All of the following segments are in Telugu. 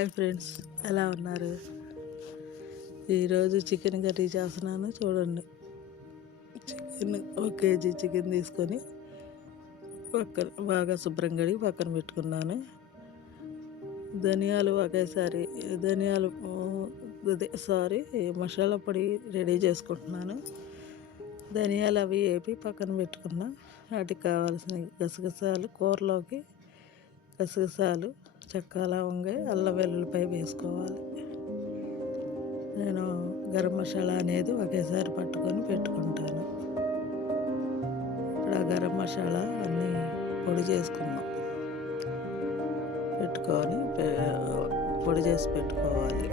హాయ్ ఫ్రెండ్స్ ఎలా ఉన్నారు? ఈరోజు చికెన్ కర్రీ చేస్తున్నాను చూడండి. చికెన్ ఒక కేజీ చికెన్ తీసుకొని పక్కన బాగా శుభ్రం కడిగి పక్కన పెట్టుకున్నాను. ధనియాలు ఒకేసారి ధనియాలు అదే సారీ మసాలా పొడి రెడీ చేసుకుంటున్నాను. ధనియాలు అవి వేపి పక్కన పెట్టుకున్నా వాటికి కావాల్సిన గసగసాలు కూరలోకి గసగసాలు చెక్క లవంగ అల్లం వెల్లుల్లిపాయ వేసుకోవాలి. నేను గరం మసాలా అనేది ఒకేసారి పట్టుకొని పెట్టుకుంటాను. ఇప్పుడు ఆ గరం మసాలా అన్నీ పొడి చేసుకుందాం. పెట్టుకొని పొడి చేసి పెట్టుకోవాలి.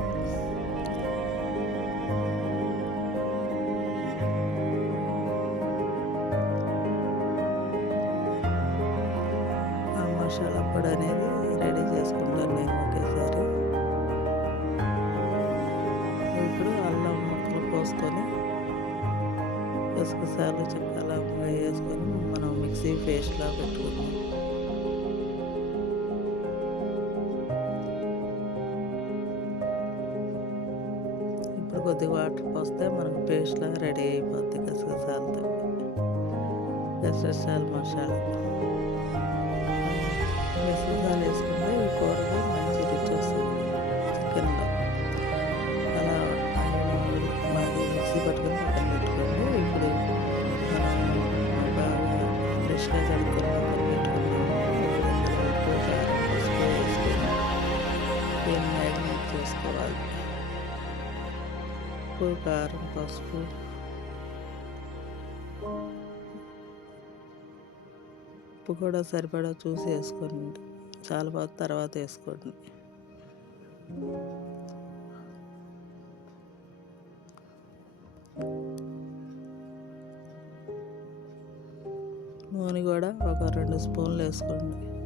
రెడీ చేసుకుంటాను నేను ఒకేసారి. ఇప్పుడు అల్లం ముక్కలు పోసుకొని గసగసాలు చెక్కల వేసుకొని మనం మిక్సీ పేస్ట్లా పెట్టుకున్నాం ఇప్పుడు కొద్దిగా వాటర్ పోస్తే మనకు పేస్ట్లా రెడీ అయిపోద్ది గసగసాలతో గసగసాలు మసాలా. గసగసాలు ఉప్పు కారం పసుపు ఉప్పు కూడా సరిపడా చూసి వేసుకోండి. చాలా బాగా తర్వాత వేసుకోండి. నూనె కూడా ఒక రెండు స్పూన్లు వేసుకోండి.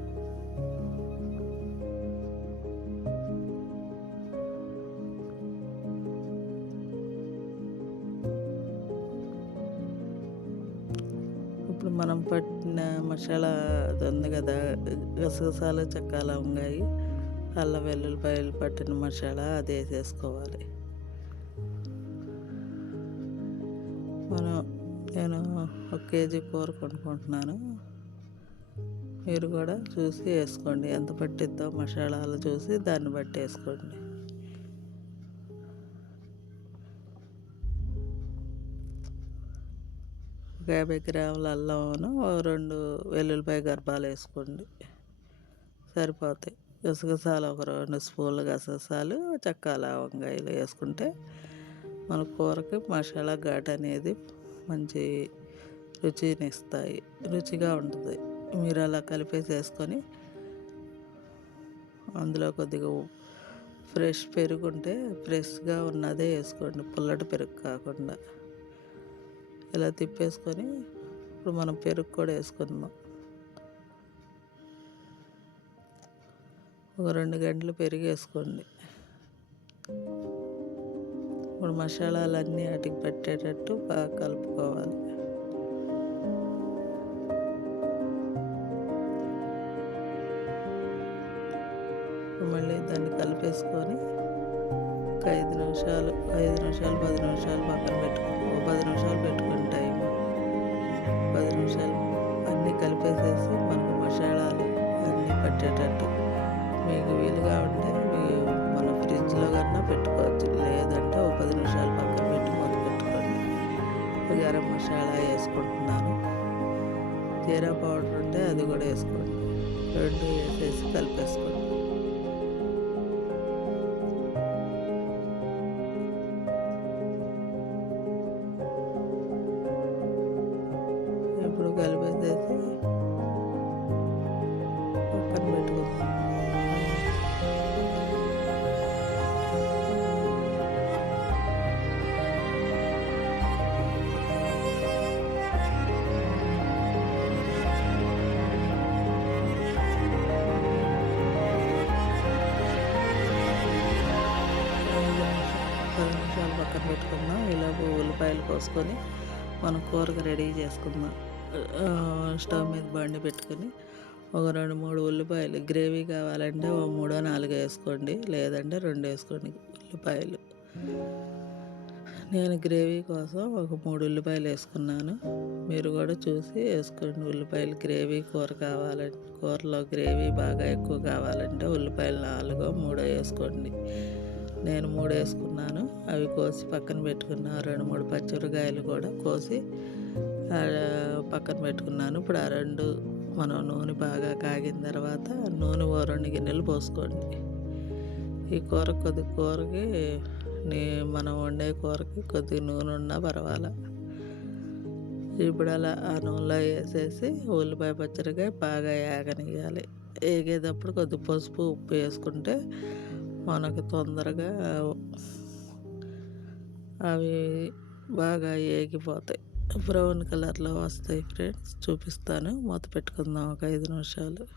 మనం పట్టిన మసాలా అది ఉంది కదా గసగసాలు చెక్క లవంగాయి అల్లం వెల్లుల్లిపాయలు పట్టిన మసాలా అది వేసేసుకోవాలి మనం నేను ఒక కేజీ కూర కొనుక్కుంటున్నాను. మీరు కూడా చూసి వేసుకోండి. ఎంత పట్టిద్దో మసాలాలు చూసి దాన్ని బట్టి వేసుకోండి. ఒక యాభై గ్రాముల అల్లమును రెండు వెల్లుల్లిపాయ గర్భాలు వేసుకోండి. సరిపోతాయి. గసగసాలు ఒక రెండు స్పూన్లు గసగసాలు చెక్క లవంగాయలు వేసుకుంటే మన కూరకి మసాలా ఘాట్ అనేది మంచి రుచిని ఇస్తాయి. రుచిగా ఉంటుంది. మీరు అలా కలిపేసి వేసుకొని అందులో కొద్దిగా ఫ్రెష్ పెరుగు ఉంటే ఫ్రెష్గా ఉన్నదే వేసుకోండి. పుల్లటి పెరుగు కాకుండా. ఇలా తిప్పేసుకొని ఇప్పుడు మనం పెరుగు కూడా వేసుకుందాం. ఒక రెండు గంటలు పెరుగు వేసుకోండి. ఇప్పుడు మసాలాలన్నీ వాటికి పెట్టేటట్టు బాగా కలుపుకోవాలి. మళ్ళీ దాన్ని కలిపేసుకొని ఒక ఐదు నిమిషాలు ఐదు నిమిషాలు పది నిమిషాలు పక్కన పెట్టుకోవాలి. మసాలా వేసుకుంటున్నాను. జీరా పౌడర్ ఉంటే అది కూడా వేసుకోండి. రెండు వేసేసి కలిపేసుకోండి. పోసుకొని మనం కూరగా రెడీ చేసుకుందాం. స్టవ్ మీద బండి పెట్టుకొని ఒక రెండు మూడు ఉల్లిపాయలు గ్రేవీ కావాలంటే ఒక మూడో నాలుగో వేసుకోండి లేదంటే రెండు వేసుకోండి ఉల్లిపాయలు. నేను గ్రేవీ కోసం ఒక మూడు ఉల్లిపాయలు వేసుకున్నాను. మీరు కూడా చూసి వేసుకోండి ఉల్లిపాయలు. గ్రేవీ కూర కావాలంటే కూరలో గ్రేవీ బాగా ఎక్కువ కావాలంటే ఉల్లిపాయలు నాలుగో మూడో వేసుకోండి. నేను మూడు వేసుకున్నాను అవి కోసి పక్కన పెట్టుకున్నాను రెండు మూడు పచ్చిమిరకాయలు కూడా కోసి పక్కన పెట్టుకున్నాను. ఇప్పుడు ఆ రెండు మనం నూనె బాగా కాగిన తర్వాత నూనె ఓ రెండు గిన్నెలు పోసుకోండి. ఈ కూర కొద్ది కూరకి నీ మనం వండే కూరకి కొద్దిగా నూనె ఉన్నా పర్వాలా. ఇప్పుడు అలా ఆ నూనెలో వేసేసి ఉల్లిపాయ పచ్చడికాయ బాగా ఏగనియాలి ఏగేటప్పుడు కొద్ది పసుపు ఉప్పు వేసుకుంటే మనకు తొందరగా అవి బాగా ఏగిపోతాయి. బ్రౌన్ కలర్లో వస్తాయి ఫ్రెండ్స్. చూపిస్తాను. మూత పెట్టుకుందాం ఒక ఐదు నిమిషాలు.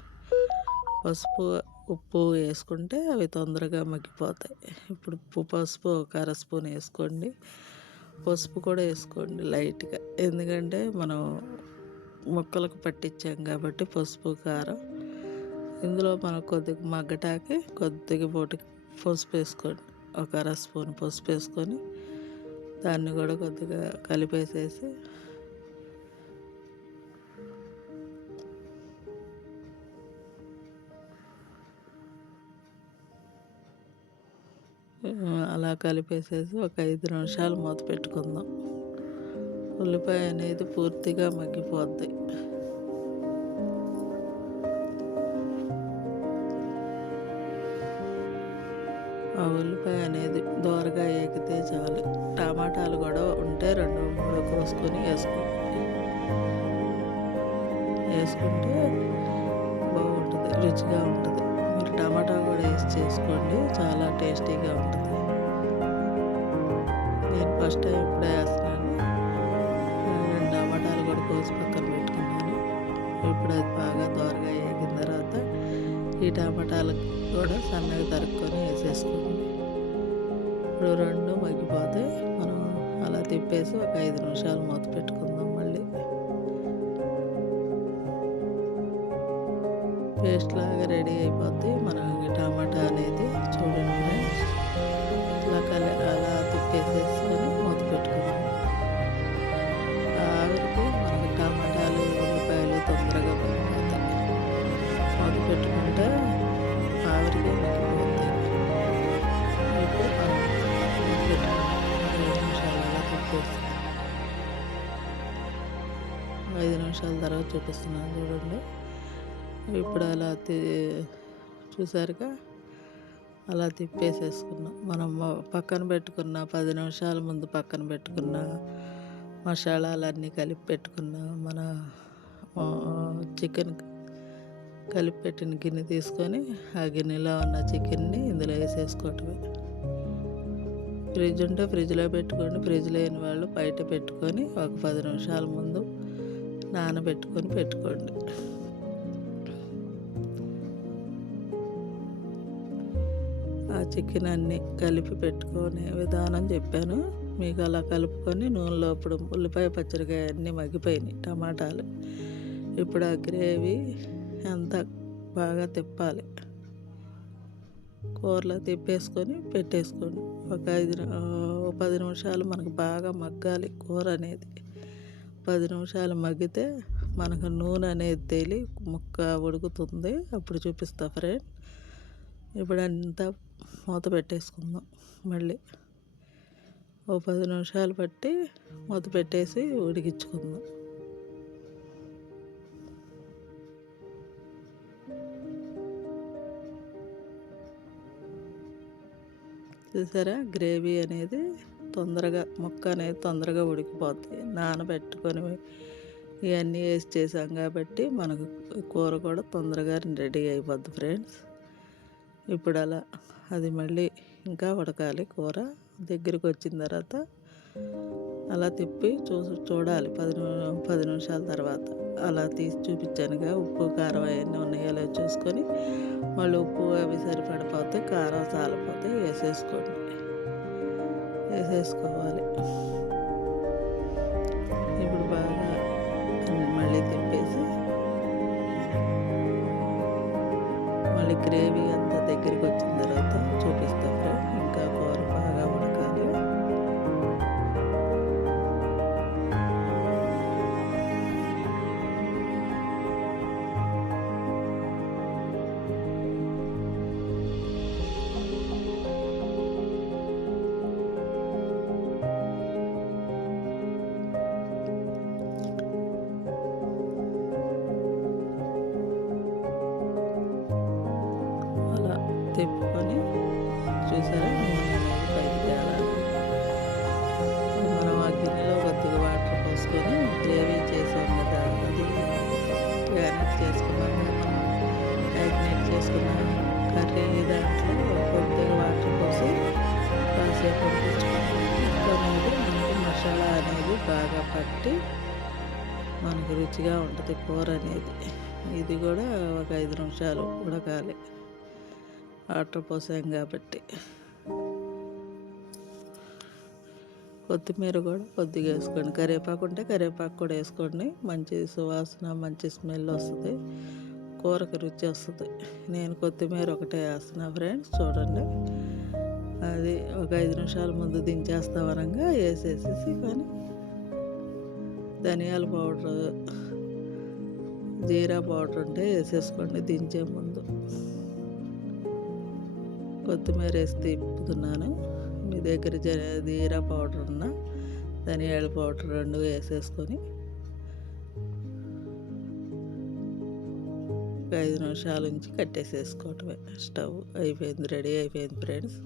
పసుపు ఉప్పు వేసుకుంటే అవి తొందరగా మగ్గిపోతాయి. ఇప్పుడు ఉప్పు పసుపు ఒక అర స్పూన్ వేసుకోండి. పసుపు కూడా వేసుకోండి లైట్గా. ఎందుకంటే మనం ముక్కలకు పట్టించాం కాబట్టి పసుపు కారం. ఇందులో మనం కొద్దిగా మగ్గటాకి కొద్దిగా పోటీ పసుపు వేసుకోండి ఒక అర స్పూన్ పసుపు వేసుకొని దాన్ని కూడా కొద్దిగా కలిపేసేసి అలా కలిపేసేసి ఒక ఐదు నిమిషాలు మూత పెట్టుకుందాం. ఉల్లిపాయ అనేది పూర్తిగా మగ్గిపోద్ది. ఉల్లిపాయ అనేది దోరగా ఏకితే చాలు. టమాటాలు కూడా ఉంటే రెండు మూడు కోసుకొని వేసుకోండి వేసుకుంటే బాగుంటుంది రుచిగా ఉంటుంది. మీరు టమాటా కూడా వేసి చేసుకోండి చాలా టేస్టీగా ఉంటుంది. నేను ఫస్ట్ టైం ఇప్పుడే వేస్తున్నాను. రెండు టమాటాలు కూడా కోసి పక్కన పెట్టుకున్నాను. ఇప్పుడు అది బాగా దోరగా వేగిన తర్వాత ఈ టమాటాలు కూడా సన్నగా తరుక్కొని వేసేసుకోండి ఇప్పుడు రెండు మగ్గిపోతే మనం అలా తిప్పేసి ఒక ఐదు నిమిషాలు మూత పెట్టుకుంటాం తర్వాత చూపిస్తున్నాను చూడండి. ఇప్పుడు అలా చూసారుగా? అలా తిప్పేసేసుకున్నాం. మనం పక్కన పెట్టుకున్న పది నిమిషాల ముందు పక్కన పెట్టుకున్న మసాలాలన్నీ కలిపి పెట్టుకున్న మన చికెన్ కలిపి పెట్టిన గిన్నె తీసుకొని ఆ గిన్నెలో ఉన్న చికెన్ని ఇందులో వేసేసుకోవటమే. ఫ్రిడ్జ్ ఉంటే ఫ్రిడ్జ్లో పెట్టుకోండి. ఫ్రిడ్జ్ లేని వాళ్ళు బయట పెట్టుకొని ఒక పది నిమిషాల ముందు నానబెట్టుకొని పెట్టుకోండి. ఆ చికెన్ అన్నీ కలిపి పెట్టుకునే విధానం చెప్పాను. మీకు అలా కలుపుకొని నూనెలో ఇప్పుడు ఉల్లిపాయ పచ్చడికాయ అన్నీ మగ్గిపోయినాయి టమాటాలు. ఇప్పుడు ఆ గ్రేవీ అంతా బాగా తిప్పాలి. కూరలో తిప్పేసుకొని పెట్టేసుకోండి. ఒక ఐదు పది నిమిషాలు మనకు బాగా మగ్గాలి కూర అనేది. పది నిమిషాలు మగ్గితే మనకు నూనె అనేది తేలి ముక్క ఉడుకుతుంది. అప్పుడు చూపిస్తా ఫ్రెండ్. ఇప్పుడు అంతా మూత పెట్టేసుకుందాం మళ్ళీ. ఓ పది నిమిషాలు పట్టి మూత పెట్టేసి ఉడికించుకుందాం. చూసారా? గ్రేవీ అనేది తొందరగా ముక్క అనేది తొందరగా ఉడికిపోతుంది నానబెట్టుకొని ఇవన్నీ వేసి చేసాం కాబట్టి మనకు కూర కూడా తొందరగా రెడీ అయిపోద్ది ఫ్రెండ్స్. ఇప్పుడు అలా అది మళ్ళీ ఇంకా ఉడకాలి కూర. దగ్గరికి వచ్చిన తర్వాత అలా తిప్పి చూ చూడాలి పది పది నిమిషాల తర్వాత. అలా తీసి చూపించానుగా ఉప్పు కారం అవన్నీ ఉన్నాయో లేదో చూసుకొని మళ్ళీ ఉప్పు అవి సరిపడిపోతే కారం చాలిపోతే వేసేసుకోండి. వేసేసుకోవాలి. ఇప్పుడు బాగా మళ్ళీ తిప్పేసి మళ్ళీ గ్రేవీ అంతా దగ్గరికి వచ్చింది. తిప్పుకొని చూసారా? పైకి తేలాలి మనం ఆ గిన్నెలో కొద్దిగా వాటర్ పోసుకొని గ్రేవీ చేసాం కదా అది మ్యారినేట్ చేసుకున్నాం మనం చేసుకున్న. కర్రీ దాంట్లో కొద్దిగా వాటర్ పోసి కాసేపు అనేది మనకి మసాలా అనేది బాగా పట్టి మనకి రుచిగా ఉంటుంది కూర అనేది. ఇది కూడా ఒక ఐదు నిమిషాలు ఉడకాలి. వాటర్ పోసాం కాబట్టి. కొత్తిమీర కూడా కొద్దిగా వేసుకోండి. కరివేపాకు ఉంటే కరివేపాకు కూడా వేసుకోండి. మంచి సువాసన మంచి స్మెల్ వస్తుంది. కూరకు రుచి వస్తుంది. నేను కొత్తిమీర ఒకటే వేస్తున్నా ఫ్రెండ్స్ చూడండి. అది ఒక ఐదు నిమిషాల ముందు దించేస్తామనగా వేసేసేసి కానీ ధనియాల పౌడర్ జీరా పౌడర్ ఉంటే వేసేసుకోండి దించే ముందు. కొత్తిమీర వేసి తిప్పుతున్నాను మీ దగ్గర జీరా పౌడర్ ఉన్న ధనియాల పౌడర్ రెండు వేసేసుకొని ఒక ఐదు నిమిషాల నుంచి కట్టేసేసుకోవటమే. స్టవ్ అయిపోయింది రెడీ అయిపోయింది ఫ్రెండ్స్.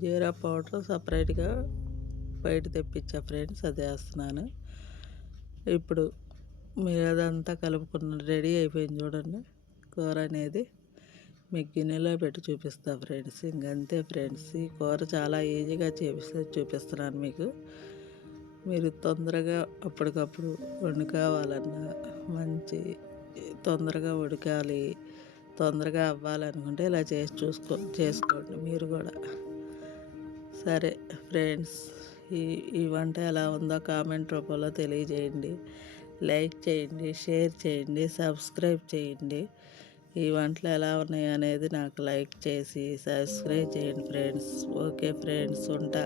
జీరా పౌడర్ సపరేట్గా బయట తెప్పించా ఫ్రెండ్స్ అది వేస్తున్నాను. ఇప్పుడు మీరు అదంతా కలుపుకున్న రెడీ అయిపోయింది చూడండి. కూర అనేది మీకు గిన్నెలో పెట్టి చూపిస్తా ఫ్రెండ్స్. ఇంకంతే ఫ్రెండ్స్. ఈ కూర చాలా ఈజీగా చేపిస్తే చూపిస్తున్నాను మీకు. మీరు తొందరగా అప్పటికప్పుడు వండుకోవాలన్నా మంచి తొందరగా ఉడకాలి తొందరగా అవ్వాలనుకుంటే ఇలా చేసి చూసుకో చేసుకోండి మీరు కూడా. సరే ఫ్రెండ్స్ ఈ ఈ వంట ఎలా ఉందో కామెంట్ రూపంలో తెలియజేయండి. లైక్ చేయండి షేర్ చేయండి సబ్స్క్రైబ్ చేయండి. ఈ వంటలు ఎలా ఉన్నాయి అనేది నాకు లైక్ చేసి సబ్స్క్రైబ్ చేయండి ఫ్రెండ్స్. ఓకే ఫ్రెండ్స్ ఉంటా.